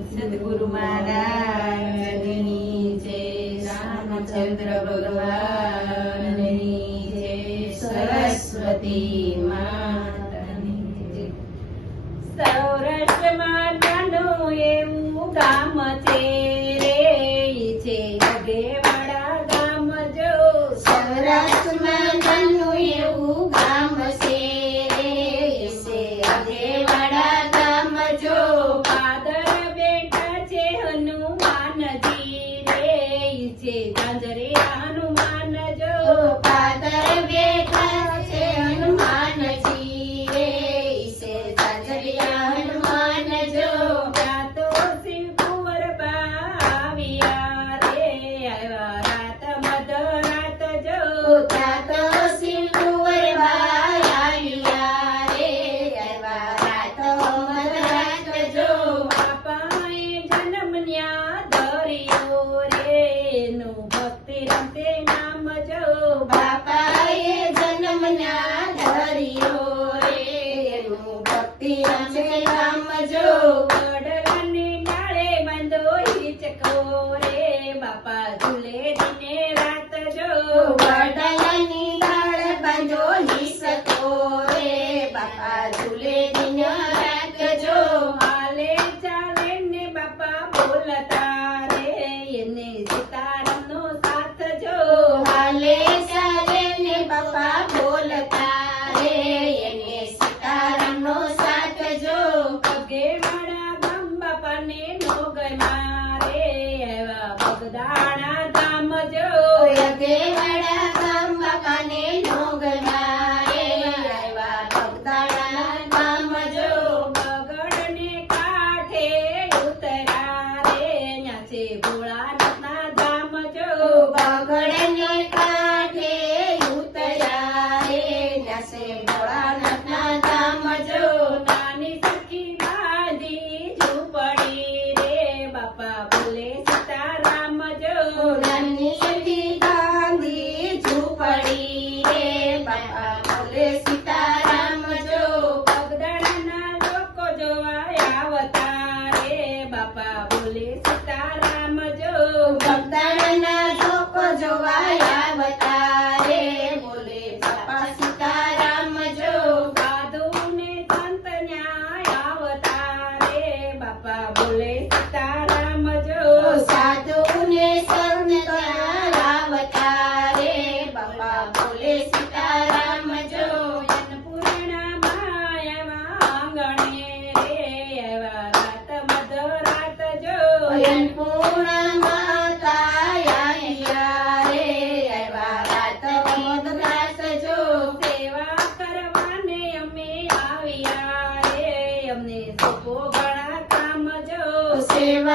સદગુરુ મહારાજની જય રામચંદ્ર ભગવાનની જય સરસ્વતી માતાની સૌરાષ્ટ્રમાં નાનું એવું કામ છે રે છે રે બાપા ઝૂલે દિને da molesta सेवा